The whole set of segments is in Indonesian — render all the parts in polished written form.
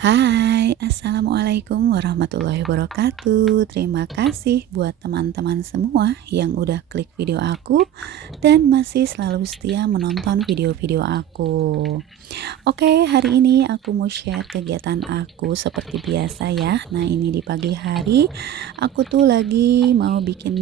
Hai, assalamualaikum warahmatullahi wabarakatuh. Terima kasih buat teman-teman semua yang udah klik video aku dan masih selalu setia menonton video-video aku. Oke, hari ini aku mau share kegiatan aku seperti biasa ya. Nah, ini di pagi hari aku tuh lagi mau bikin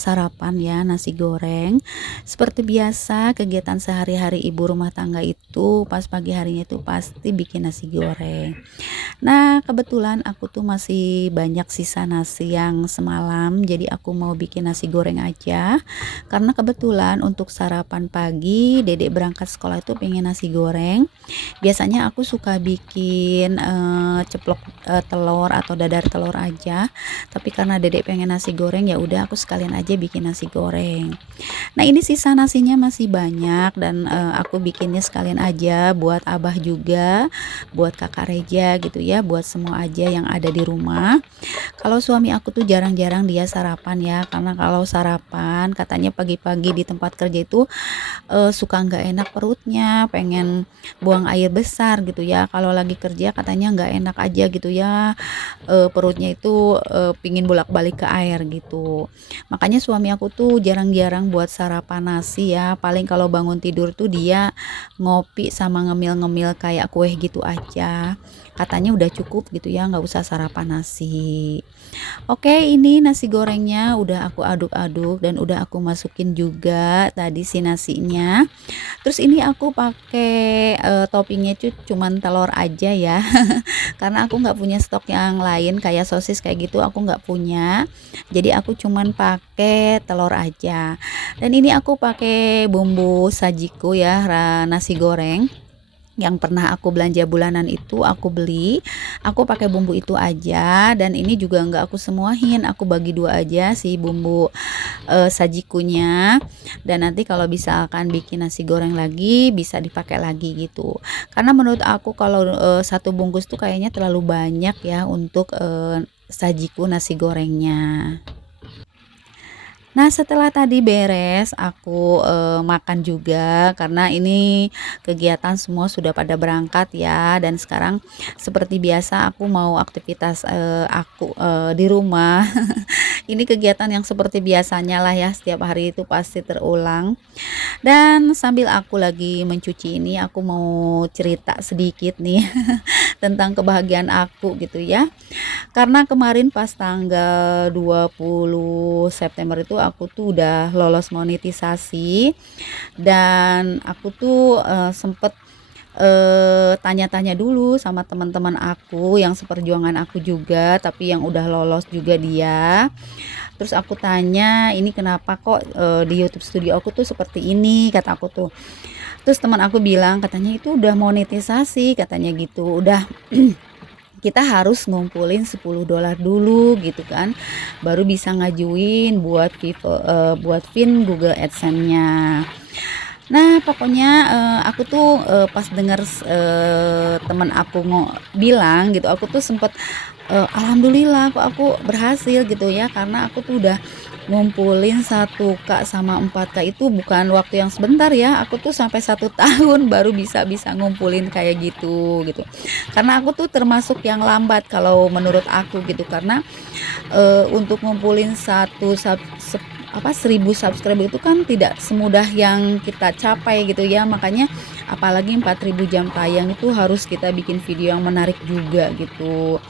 sarapan ya, nasi goreng. Seperti biasa, kegiatan sehari-hari ibu rumah tangga itu pas pagi harinya itu pasti bikin nasi goreng. Nah, kebetulan aku tuh masih banyak sisa nasi yang semalam, jadi aku mau bikin nasi goreng aja. Karena kebetulan untuk sarapan pagi, Dedek berangkat sekolah itu pengen nasi goreng. Biasanya aku suka bikin ceplok telur atau dadar telur aja. Tapi karena Dedek pengen nasi goreng, ya udah aku sekalian aja bikin nasi goreng. Nah, ini sisa nasinya masih banyak dan aku bikinnya sekalian aja buat Abah juga, buat Kakak Reja gitu ya, buat semua aja yang ada di rumah. Kalau suami aku tuh jarang-jarang dia sarapan ya, karena kalau sarapan katanya pagi-pagi di tempat kerja itu suka nggak enak perutnya, pengen buang air besar gitu ya. Kalau lagi kerja katanya nggak enak aja gitu ya, perutnya itu pingin bolak-balik ke air gitu. Makanya suami aku tuh jarang-jarang buat sarapan nasi ya. Paling kalau bangun tidur tuh dia ngopi sama ngemil-ngemil kayak kue gitu aja. Katanya udah cukup gitu ya, nggak usah sarapan nasi. Oke, ini nasi gorengnya udah aku aduk-aduk dan udah aku masukin juga tadi si nasinya. Terus ini aku pakai toppingnya cuman telur aja ya. Karena aku nggak punya stok yang lain kayak sosis kayak gitu, aku nggak punya. Jadi aku cuman pakai telur aja. Dan ini aku pakai bumbu sajiku ya, nasi goreng yang pernah aku belanja bulanan itu aku beli. Aku pakai bumbu itu aja, dan ini juga nggak aku semuahin, aku bagi dua aja si bumbu sajikunya. Dan nanti kalau misalkan bikin nasi goreng lagi bisa dipakai lagi gitu, karena menurut aku kalau satu bungkus tuh kayaknya terlalu banyak ya untuk sajiku nasi gorengnya. Nah, setelah tadi beres, aku makan juga karena ini kegiatan semua sudah pada berangkat ya, dan sekarang seperti biasa aku mau aktivitas aku di rumah. Ini kegiatan yang seperti biasanya lah ya, setiap hari itu pasti terulang. Dan sambil aku lagi mencuci ini, aku mau cerita sedikit nih tentang kebahagiaan aku gitu ya. Karena kemarin pas tanggal 20 September itu aku tuh udah lolos monetisasi, dan aku tuh sempet tanya-tanya dulu sama teman-teman aku yang seperjuangan aku juga, tapi yang udah lolos juga dia. Terus aku tanya, ini kenapa kok di YouTube studio aku tuh seperti ini, kata aku tuh. Terus teman aku bilang, katanya itu udah monetisasi, katanya gitu. Udah kita harus ngumpulin $10 dulu gitu kan, baru bisa ngajuin buat buat pin Google AdSense-nya. Nah, pokoknya aku tuh pas denger teman aku bilang gitu, aku tuh sempet alhamdulillah kok aku berhasil gitu ya, karena aku tuh udah ngumpulin 1K sama 4K itu bukan waktu yang sebentar ya, aku tuh sampai 1 tahun baru bisa ngumpulin kayak gitu. Karena aku tuh termasuk yang lambat kalau menurut aku gitu, karena untuk ngumpulin 1000 subscriber itu kan tidak semudah yang kita capai gitu ya. Makanya apalagi 4000 jam tayang itu harus kita bikin video yang menarik juga gitu.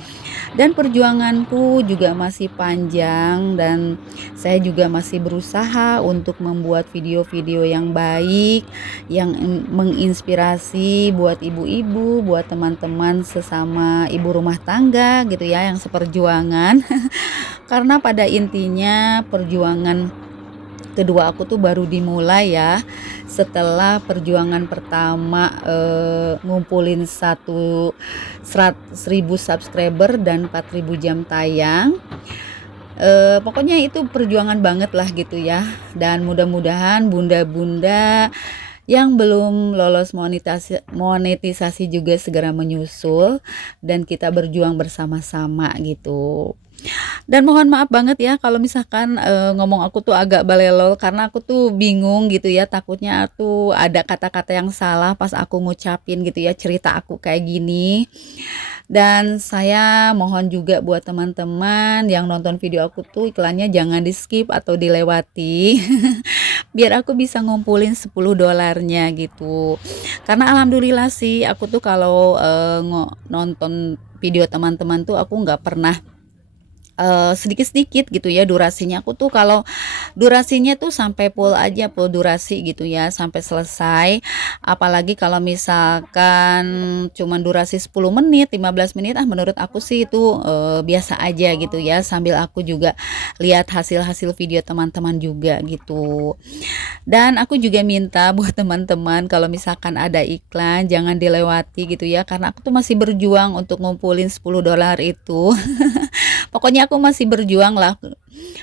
Dan perjuanganku juga masih panjang, dan saya juga masih berusaha untuk membuat video-video yang baik, yang menginspirasi buat ibu-ibu, buat teman-teman sesama ibu rumah tangga gitu ya, yang seperjuangan. Karena pada intinya perjuangan kedua aku tuh baru dimulai ya, setelah perjuangan pertama ngumpulin 1000 subscriber dan 4000 jam tayang. Pokoknya itu perjuangan banget lah gitu ya, dan mudah-mudahan bunda-bunda yang belum lolos monetisasi juga segera menyusul, dan kita berjuang bersama-sama gitu. Dan mohon maaf banget ya kalau misalkan ngomong aku tuh agak balelol, karena aku tuh bingung gitu ya, takutnya tuh ada kata-kata yang salah pas aku ngucapin gitu ya cerita aku kayak gini. Dan saya mohon juga buat teman-teman yang nonton video aku tuh iklannya jangan di skip atau dilewati biar aku bisa ngumpulin 10 dolarnya gitu. Karena alhamdulillah sih aku tuh kalau nonton video teman-teman tuh aku nggak pernah sedikit-sedikit gitu ya durasinya. Aku tuh kalau durasinya tuh sampai full aja, full durasi gitu ya, sampai selesai. Apalagi kalau misalkan cuman durasi 10 menit, 15 menit, menurut aku sih itu biasa aja gitu ya, sambil aku juga lihat hasil-hasil video teman-teman juga gitu. Dan aku juga minta buat teman-teman kalau misalkan ada iklan jangan dilewati gitu ya, karena aku tuh masih berjuang untuk ngumpulin 10 dolar itu. Pokoknya aku masih berjuang lah.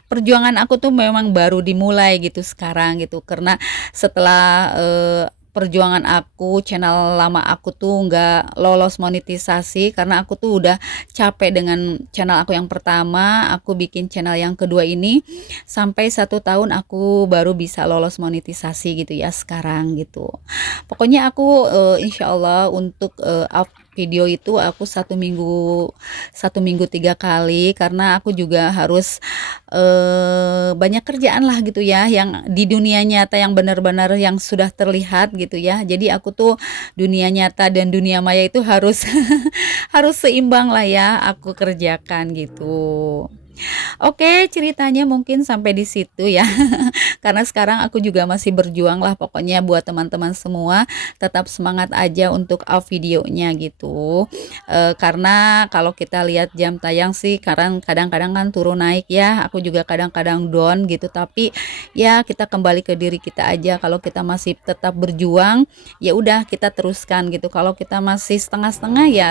Perjuangan aku tuh memang baru dimulai gitu sekarang gitu, karena setelah perjuangan aku, channel lama aku tuh nggak lolos monetisasi karena aku tuh udah capek dengan channel aku yang pertama. Aku bikin channel yang kedua ini sampai 1 tahun aku baru bisa lolos monetisasi gitu ya sekarang gitu. Pokoknya aku insya Allah untuk up video itu aku 1 minggu 3 kali, karena aku juga harus banyak kerjaan lah gitu ya, yang di dunia nyata yang benar-benar yang sudah terlihat gitu ya. Jadi aku tuh dunia nyata dan dunia maya itu harus harus seimbang lah ya aku kerjakan gitu. Oke, ceritanya mungkin sampai di situ ya. Karena sekarang aku juga masih berjuang lah, pokoknya buat teman-teman semua tetap semangat aja untuk up videonya gitu. Karena kalau kita lihat jam tayang sih kadang-kadang kan turun naik ya. Aku juga kadang-kadang down gitu, tapi ya kita kembali ke diri kita aja. Kalau kita masih tetap berjuang, ya udah kita teruskan gitu. Kalau kita masih setengah-setengah ya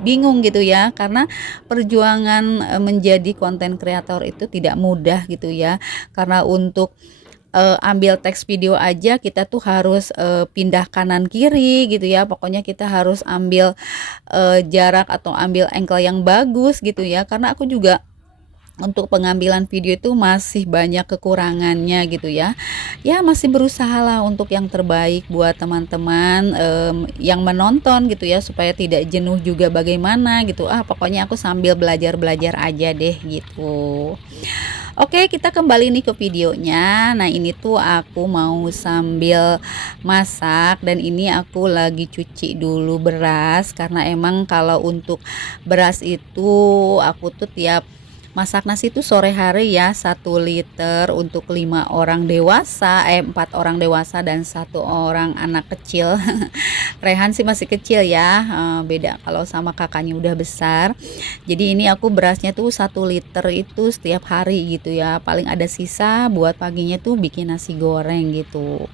bingung gitu ya, karena perjuangan menjadi konten kreator itu tidak mudah gitu ya. Karena untuk ambil teks video aja kita tuh harus pindah kanan kiri gitu ya. Pokoknya kita harus ambil jarak atau ambil angle yang bagus gitu ya. Karena aku juga untuk pengambilan video itu masih banyak kekurangannya gitu ya. Ya masih berusaha lah untuk yang terbaik buat teman-teman yang menonton gitu ya, supaya tidak jenuh juga bagaimana gitu. Pokoknya aku sambil belajar-belajar aja deh gitu. Oke, kita kembali nih ke videonya. Nah, ini tuh aku mau sambil masak, dan ini aku lagi cuci dulu beras, karena emang kalau untuk beras itu aku tuh tiap masak nasi itu sore hari ya, 1 liter untuk 4 orang dewasa dan 1 orang anak kecil. Rehan sih masih kecil ya, beda kalau sama kakaknya udah besar. Jadi ini aku berasnya tuh 1 liter itu setiap hari gitu ya, paling ada sisa buat paginya tuh bikin nasi goreng gitu.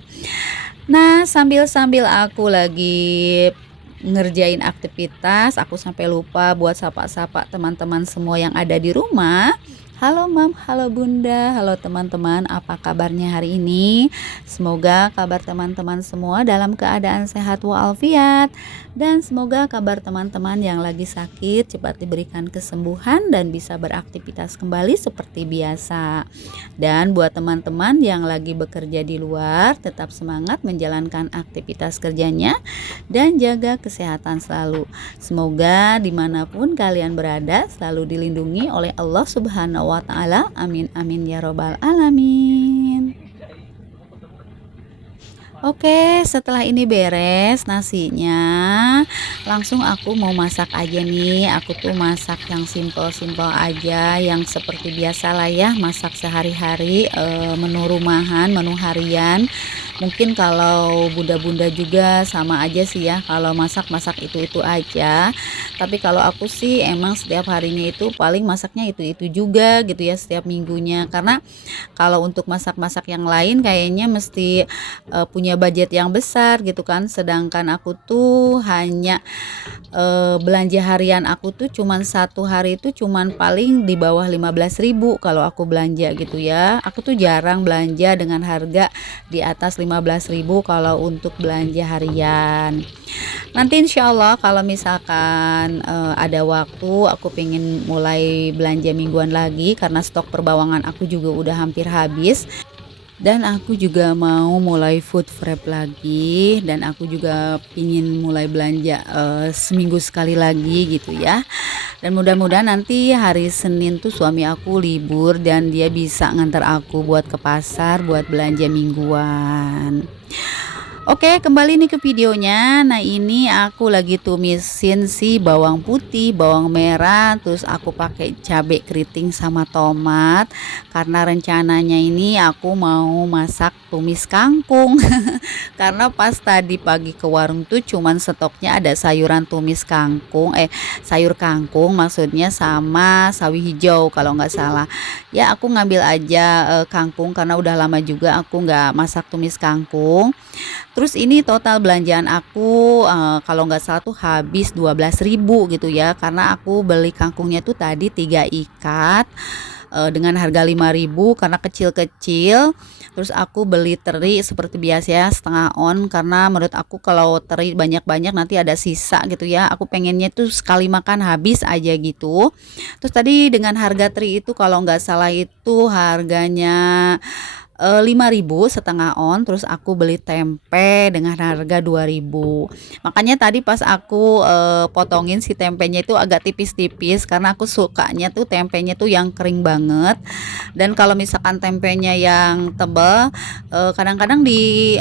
Nah, sambil-sambil aku lagi ngerjain aktivitas, aku sampai lupa buat sapa-sapa teman-teman semua yang ada di rumah. Halo Mam, halo Bunda, halo teman-teman, apa kabarnya hari ini? Semoga kabar teman-teman semua dalam keadaan sehat walafiat, dan semoga kabar teman-teman yang lagi sakit cepat diberikan kesembuhan dan bisa beraktivitas kembali seperti biasa. Dan buat teman-teman yang lagi bekerja di luar, tetap semangat menjalankan aktivitas kerjanya dan jaga kesehatan selalu. Semoga dimanapun kalian berada selalu dilindungi oleh Allah Subhanahu wa Ta'ala. Amin amin ya robbal alamin. Oke, setelah ini beres nasinya, langsung aku mau masak aja nih. Aku tuh masak yang simple-simple aja, yang seperti biasa lah ya, masak sehari-hari, menu rumahan, menu harian. Mungkin kalau bunda-bunda juga sama aja sih ya, kalau masak-masak itu-itu aja. Tapi kalau aku sih emang setiap harinya itu paling masaknya itu-itu juga gitu ya, setiap minggunya. Karena kalau untuk masak-masak yang lain kayaknya mesti punya budget yang besar gitu kan. Sedangkan aku tuh hanya belanja harian aku tuh cuman 1 hari itu cuman paling di bawah 15.000 kalau aku belanja gitu ya. Aku tuh jarang belanja dengan harga di atas 15.000 kalau untuk belanja harian. Nanti insya Allah kalau misalkan ada waktu, aku pengen mulai belanja mingguan lagi, karena stok perbawangan aku juga udah hampir habis. Dan aku juga mau mulai food prep lagi, dan aku juga pingin mulai belanja seminggu sekali lagi gitu ya. Dan mudah-mudahan nanti hari Senin tuh suami aku libur dan dia bisa nganter aku buat ke pasar buat belanja mingguan. Oke, kembali nih ke videonya. Nah, ini aku lagi tumisin si bawang putih, bawang merah, terus aku pakai cabai keriting sama tomat. Karena rencananya ini aku mau masak tumis kangkung. Karena pas tadi pagi ke warung tuh cuman stoknya ada sayuran tumis kangkung, sayur kangkung maksudnya sama sawi hijau kalau nggak salah. Ya, aku ngambil aja kangkung karena udah lama juga aku nggak masak tumis kangkung. Terus ini total belanjaan aku kalau nggak salah tuh habis 12.000 gitu ya, karena aku beli kangkungnya tuh tadi 3 ikat dengan harga 5.000 karena kecil-kecil. Terus aku beli teri seperti biasa ya, setengah on, karena menurut aku kalau teri banyak-banyak nanti ada sisa gitu ya. Aku pengennya tuh sekali makan habis aja gitu. Terus tadi dengan harga teri itu kalau nggak salah itu harganya 5.000 setengah on. Terus aku beli tempe dengan harga 2.000. Makanya tadi pas aku potongin si tempenya itu agak tipis-tipis karena aku sukanya tuh tempenya tuh yang kering banget. Dan kalau misalkan tempenya yang tebal, kadang-kadang di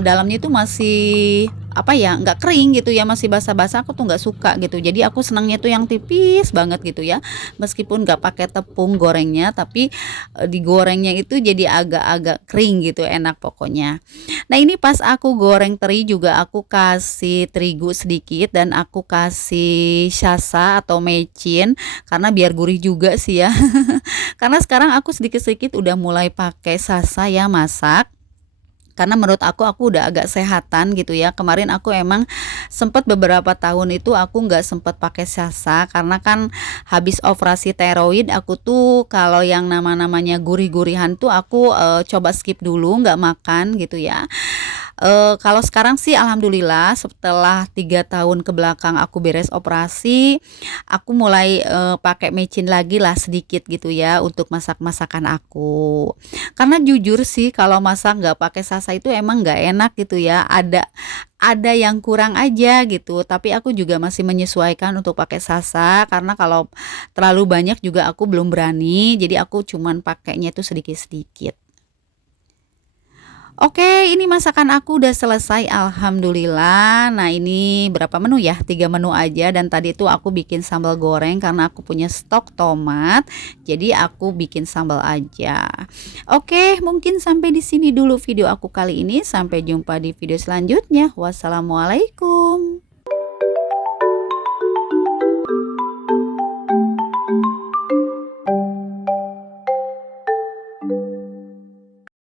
dalamnya itu masih apa ya, nggak kering gitu ya, masih basah-basah, aku tuh nggak suka gitu. Jadi aku senangnya tuh yang tipis banget gitu ya, meskipun nggak pakai tepung gorengnya, tapi digorengnya itu jadi agak-agak kering gitu, enak pokoknya. Nah, ini pas aku goreng teri juga aku kasih terigu sedikit dan aku kasih sasa atau mecin karena biar gurih juga sih ya. Karena sekarang aku sedikit-sedikit udah mulai pakai sasa ya masak. Karena menurut aku udah agak sehatan gitu ya. Kemarin aku emang sempet beberapa tahun itu aku nggak sempet pakai sasa karena kan habis operasi tiroid aku tuh kalau yang namanya gurih-gurihan tuh aku coba skip dulu, nggak makan gitu ya. Kalau sekarang sih alhamdulillah setelah 3 tahun ke belakang aku beres operasi, aku mulai pakai mecin lagi lah sedikit gitu ya untuk masak-masakan aku. Karena jujur sih kalau masak nggak pakai sasa itu emang nggak enak gitu ya. Ada yang kurang aja gitu. Tapi aku juga masih menyesuaikan untuk pakai sasa karena kalau terlalu banyak juga aku belum berani. Jadi aku cuman pakainya itu sedikit-sedikit. Oke, ini masakan aku udah selesai, alhamdulillah. Nah, ini berapa menu ya? 3 menu aja, dan tadi tuh aku bikin sambal goreng karena aku punya stok tomat. Jadi aku bikin sambal aja. Oke, mungkin sampai di sini dulu video aku kali ini. Sampai jumpa di video selanjutnya. Wassalamualaikum.